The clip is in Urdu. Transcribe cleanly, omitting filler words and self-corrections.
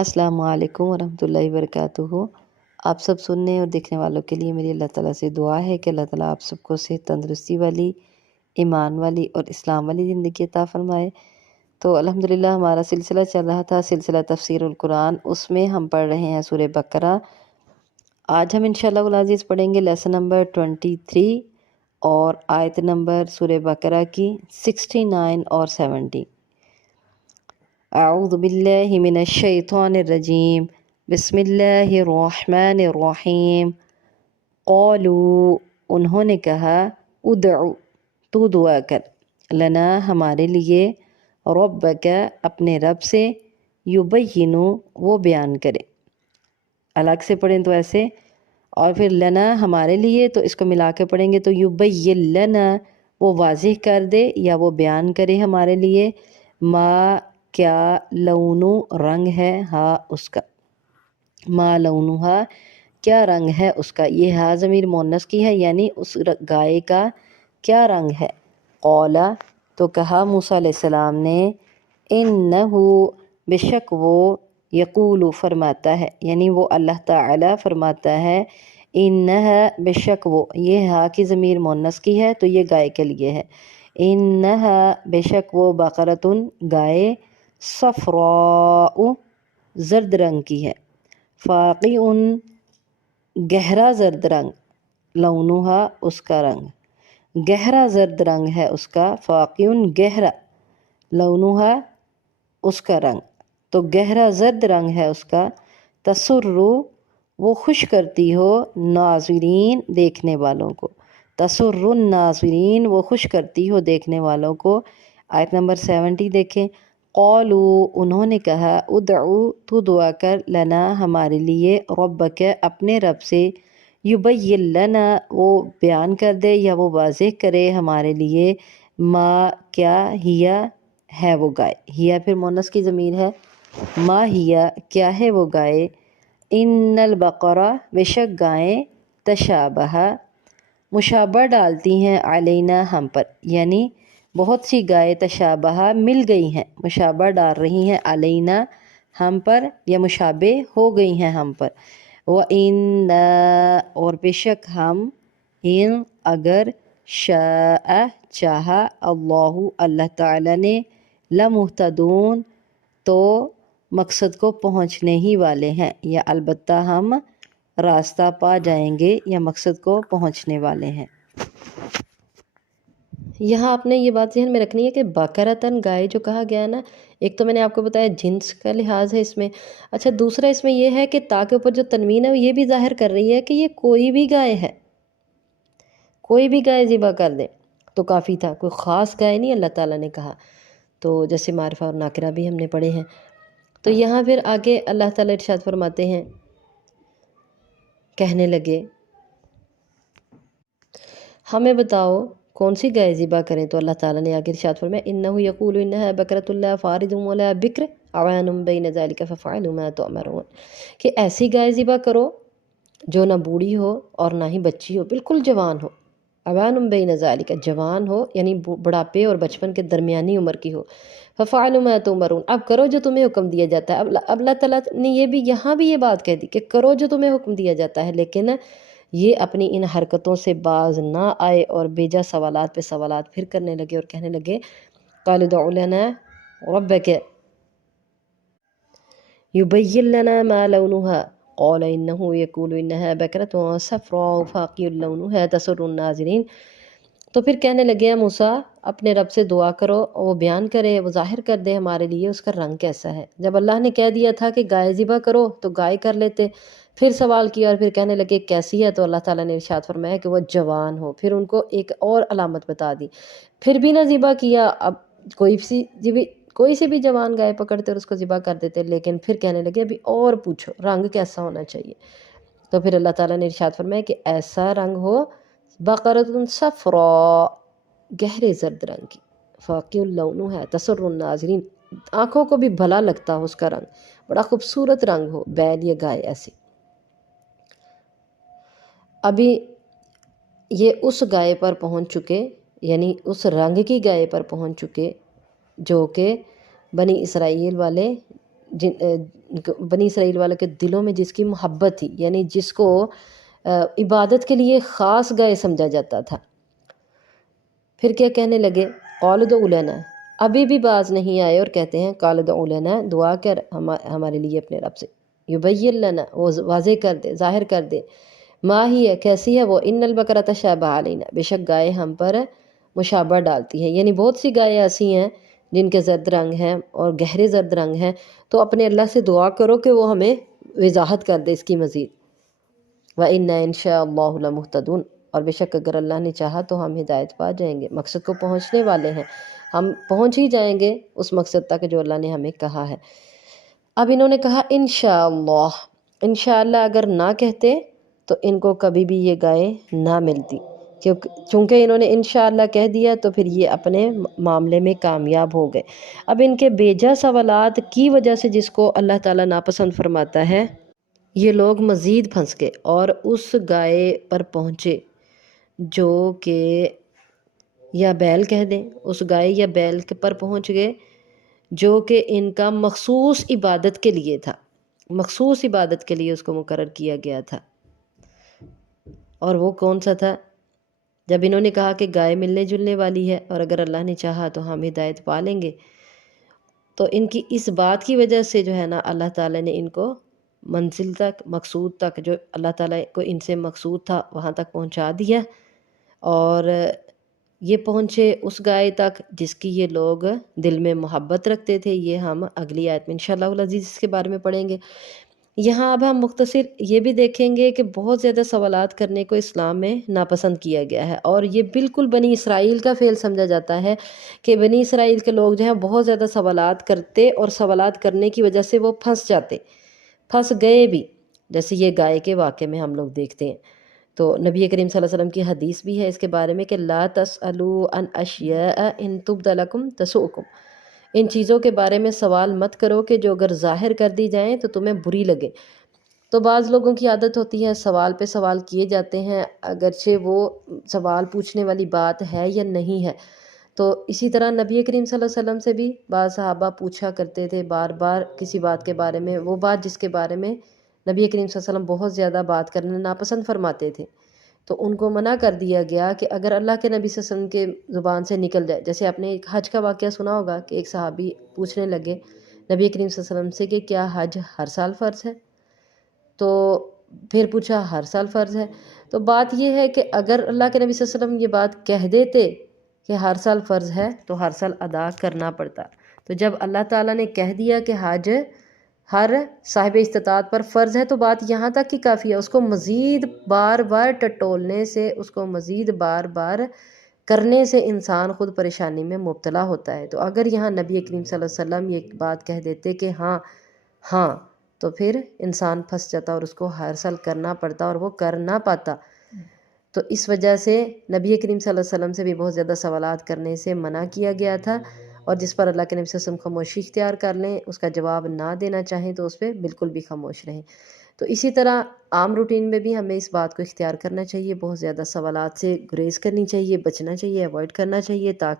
السلام علیکم ورحمۃ اللہ وبرکاتہ۔ آپ سب سننے اور دیکھنے والوں کے لیے میری اللہ تعالیٰ سے دعا ہے کہ اللہ تعالیٰ آپ سب کو صحت تندرستی والی، ایمان والی اور اسلام والی زندگی عطا فرمائے۔ تو الحمدللہ ہمارا سلسلہ چل رہا تھا، سلسلہ تفسیر القرآن، اس میں ہم پڑھ رہے ہیں سورہ بقرہ۔ آج ہم انشاءاللہ العزیز پڑھیں گے لیسن نمبر 23 اور آیت نمبر سورہ بقرہ کی 69 اور 70۔ اعوذ باللہ من الشیطان الرجیم، بسم اللہ الرحمن الرحیم۔ قالوا، انہوں نے کہا، ادعو، تو دعا کر، لنا، ہمارے لیے، ربک، اپنے رب سے، یبین، وہ بیان کرے۔ الگ سے پڑھیں تو ایسے، اور پھر لنا، ہمارے لیے، تو اس کو ملا کے پڑھیں گے تو یبین لنا، وہ واضح کر دے یا وہ بیان کرے ہمارے لیے، ما، کیا، لونو، رنگ ہے، ہا، اس کا، ما لونہا، کیا رنگ ہے اس کا۔ یہ ہا ضمیر مؤنث کی ہے، یعنی اس گائے کا کیا رنگ ہے۔ قولا، تو کہا موسیٰ علیہ السلام نے، انہو، بے شک وہ، یقول، فرماتا ہے، یعنی وہ اللہ تعالی فرماتا ہے، انہا، بے شک وہ، یہ ہا کی ضمیر مؤنث کی ہے تو یہ گائے کے لیے ہے۔ انہا، بے شک وہ، بقرۃ، گائے، صفراء، زرد رنگ کی ہے، فاقع، گہرا زرد رنگ، لونہا، اس کا رنگ، گہرا زرد رنگ ہے اس کا، فاقع، گہرا، لونہا، اس کا رنگ، تو گہرا زرد رنگ ہے اس کا، تسر، وہ خوش کرتی ہو، ناظرین، دیکھنے والوں کو، تسر الناظرین، وہ خوش کرتی ہو دیکھنے والوں کو۔ آیت نمبر 70 دیکھیں۔ قالو، انہوں نے کہا، ادعو، تو دعا کر، لنا، ہمارے لیے، ربک، اپنے رب سے، یبین لنا، وہ بیان کر دے یا وہ واضح کرے ہمارے لیے، ما، کیا، ہیا، ہے وہ گائے، ہیا پھر مؤنث کی ضمیر ہے، ما ہیا، کیا ہے وہ گائے، ان البقرہ، بے شک گائیں، تشابہ، مشابہ ڈالتی ہیں، علینا، ہم پر، یعنی بہت سی گائے تشابہ، مل گئی ہیں، مشابہ ڈال رہی ہیں، علینا، ہم پر، یا مشابہ ہو گئی ہیں ہم پر۔ وَإِنَّا، اور بے شک ہم، ان، اگر، شاء، چاہا، اللہ، اللہ تعالی نے، لمہتدون، تو مقصد کو پہنچنے ہی والے ہیں، یا البتہ ہم راستہ پا جائیں گے یا مقصد کو پہنچنے والے ہیں۔ یہاں آپ نے یہ بات ذہن میں رکھنی ہے کہ بقرۃ، گائے جو کہا گیا ہے نا، ایک تو میں نے آپ کو بتایا جنس کا لحاظ ہے اس میں، اچھا دوسرا اس میں یہ ہے کہ تا کے اوپر جو تنوین ہے وہ یہ بھی ظاہر کر رہی ہے کہ یہ کوئی بھی گائے ہے، کوئی بھی گائے ذبح کر دے تو کافی تھا، کوئی خاص گائے نہیں اللہ تعالیٰ نے کہا، تو جیسے معرفہ اور ناکرہ بھی ہم نے پڑھے ہیں۔ تو یہاں پھر آگے اللہ تعالیٰ ارشاد فرماتے ہیں، کہنے لگے، ہمیں بتاؤ کون سی گائے ذبح کریں، تو اللہ تعالیٰ نے آگے ارشاد فرمایا، انہ یقول انہا بقرۃ لا فارض ولا بکر عوان بین ذلک ففعلوا ما تؤمرون، کہ ایسی گائے ذبح کرو جو نہ بوڑھی ہو اور نہ ہی بچی ہو، بالکل جوان ہو، عوان بین ذلک، جوان ہو یعنی بڑھاپے اور بچپن کے درمیانی عمر کی ہو، ففعلوا ما تؤمرون، اب کرو جو تمہیں حکم دیا جاتا ہے۔ اب اللہ تعالیٰ نے یہ بھی یہاں بھی یہ بات کہہ دی کہ کرو جو تمہیں حکم دیا جاتا ہے، لیکن یہ اپنی ان حرکتوں سے باز نہ آئے اور بیجا سوالات پہ سوالات پھر کرنے لگے اور کہنے لگے، قالوا ادع لنا ربک یبین لنا ما لونها قال انه یقول انها بقرۃ صفراء فاقع لونها تسر الناظرین، تو پھر کہنے لگے موسیٰ اپنے رب سے دعا کرو، وہ بیان کرے، وہ ظاہر کر دے ہمارے لیے اس کا رنگ کیسا ہے۔ جب اللہ نے کہہ دیا تھا کہ گائے ذبح کرو تو گائے کر لیتے، پھر سوال کیا اور پھر کہنے لگے کیسی ہے، تو اللہ تعالیٰ نے ارشاد فرمایا کہ وہ جوان ہو، پھر ان کو ایک اور علامت بتا دی، پھر بھی نہ ذبح کیا، اب کوئی سی بھی جوان گائے پکڑتے اور اس کو ذبح کر دیتے، لیکن پھر کہنے لگے ابھی اور پوچھو رنگ کیسا ہونا چاہیے، تو پھر اللہ تعالیٰ نے ارشاد فرمایا کہ ایسا رنگ ہو، بقرۃ صفراء، گہرے زرد رنگ کی، فاقع لونہا تسر الناظرین، آنکھوں کو بھی بھلا لگتا ہو اس کا رنگ، بڑا خوبصورت رنگ ہو، بیل یا گائے ایسی۔ ابھی یہ اس گائے پر پہنچ چکے، یعنی اس رنگ کی گائے پر پہنچ چکے جو کہ بنی اسرائیل والے بنی اسرائیل والوں کے دلوں میں جس کی محبت تھی، یعنی جس کو عبادت کے لیے خاص گائے سمجھا جاتا تھا۔ پھر کیا کہنے لگے؟ قالوا ادع لنا، ابھی بھی باز نہیں آئے اور کہتے ہیں قالوا ادع لنا، دعا کر ہمارے لیے اپنے رب سے، یبین لنا، وہ واضح کر دے، ظاہر کر دے، ما ہی ہے، کیسی ہے وہ، ان البقرۃ تشابہ علینا، بے شک گائے ہم پر مشابہ ڈالتی ہیں، یعنی بہت سی گائے ایسی ہیں جن کے زرد رنگ ہیں اور گہرے زرد رنگ ہیں، تو اپنے اللہ سے دعا کرو کہ وہ ہمیں وضاحت کر دے اس کی مزید۔ وَإِنَّا إِن شَاءَ اللَّهُ لَمُهْتَدُونَ، اور بے شک اگر اللہ نے چاہا تو ہم ہدایت پا جائیں گے، مقصد کو پہنچنے والے ہیں، ہم پہنچ ہی جائیں گے اس مقصد تک جو اللہ نے ہمیں کہا ہے۔ اب انہوں نے کہا انشاءاللہ، انشاءاللہ اگر نہ کہتے تو ان کو کبھی بھی یہ گائے نہ ملتی، چونکہ انہوں نے انشاءاللہ کہہ دیا تو پھر یہ اپنے معاملے میں کامیاب ہو گئے۔ اب ان کے بیجا سوالات کی وجہ سے جس کو اللہ تعالیٰ ناپسند فرماتا ہے، یہ لوگ مزید پھنس گئے اور اس گائے پر پہنچے جو کہ یا بیل کہہ دیں، اس گائے یا بیل پر پہنچ گئے جو کہ ان کا مخصوص عبادت کے لیے تھا، مخصوص عبادت کے لیے اس کو مقرر کیا گیا تھا۔ اور وہ کون سا تھا؟ جب انہوں نے کہا کہ گائے ملنے جلنے والی ہے اور اگر اللہ نے چاہا تو ہم ہدایت پا لیں گے، تو ان کی اس بات کی وجہ سے جو ہے نا اللہ تعالیٰ نے ان کو منزل تک، مقصود تک، جو اللہ تعالیٰ کو ان سے مقصود تھا وہاں تک پہنچا دیا، اور یہ پہنچے اس گائے تک جس کی یہ لوگ دل میں محبت رکھتے تھے۔ یہ ہم اگلی آیت میں انشاءاللہ العزیز اس کے بارے میں پڑھیں گے۔ یہاں اب ہم مختصر یہ بھی دیکھیں گے کہ بہت زیادہ سوالات کرنے کو اسلام میں ناپسند کیا گیا ہے، اور یہ بالکل بنی اسرائیل کا فعل سمجھا جاتا ہے کہ بنی اسرائیل کے لوگ جو ہیں بہت زیادہ سوالات کرتے اور سوالات کرنے کی وجہ سے وہ پھنس جاتے، پھنس گئے بھی، جیسے یہ گائے کے واقعے میں ہم لوگ دیکھتے ہیں۔ تو نبی کریم صلی اللہ علیہ وسلم کی حدیث بھی ہے اس کے بارے میں کہ لا تسألوا عن اشیاء ان تبد لکم تسؤکم، ان چیزوں کے بارے میں سوال مت کرو کہ جو اگر ظاہر کر دی جائیں تو تمہیں بری لگے۔ تو بعض لوگوں کی عادت ہوتی ہے سوال پہ سوال کیے جاتے ہیں اگرچہ وہ سوال پوچھنے والی بات ہے یا نہیں ہے۔ تو اسی طرح نبی کریم صلی اللہ علیہ وسلم سے بھی بعض صحابہ پوچھا کرتے تھے بار بار کسی بات کے بارے میں، وہ بات جس کے بارے میں نبی کریم صلی اللہ علیہ وسلم بہت زیادہ بات کرنا ناپسند فرماتے تھے، تو ان کو منع کر دیا گیا کہ اگر اللہ کے نبی صلی اللہ علیہ وسلم کے زبان سے نکل جائے، جیسے آپ نے ایک حج کا واقعہ سنا ہوگا کہ ایک صحابی پوچھنے لگے نبی کریم صلی اللہ علیہ وسلم سے کہ کیا حج ہر سال فرض ہے؟ تو پھر پوچھا ہر سال فرض ہے؟ تو بات یہ ہے کہ اگر اللہ کے نبی صلی اللہ علیہ وسلم یہ بات کہہ دیتے کہ ہر سال فرض ہے تو ہر سال ادا کرنا پڑتا، تو جب اللہ تعالیٰ نے کہہ دیا کہ حج ہر صاحب استطاعت پر فرض ہے تو بات یہاں تک ہی کافی ہے، اس کو مزید بار بار ٹٹولنے سے، اس کو مزید بار بار کرنے سے انسان خود پریشانی میں مبتلا ہوتا ہے۔ تو اگر یہاں نبی کریم صلی اللہ علیہ وسلم یہ بات کہہ دیتے کہ ہاں ہاں، تو پھر انسان پھنس جاتا اور اس کو ہر سال کرنا پڑتا اور وہ کر نہ پاتا۔ تو اس وجہ سے نبی کریم صلی اللہ علیہ وسلم سے بھی بہت زیادہ سوالات کرنے سے منع کیا گیا تھا، اور جس پر اللہ کے نبی صلی اللہ علیہ وسلم خاموشی اختیار کر لیں، اس کا جواب نہ دینا چاہیں تو اس پہ بالکل بھی خاموش رہیں۔ تو اسی طرح عام روٹین میں بھی ہمیں اس بات کو اختیار کرنا چاہیے، بہت زیادہ سوالات سے گریز کرنی چاہیے، بچنا چاہیے، اوائڈ کرنا چاہیے، تاکہ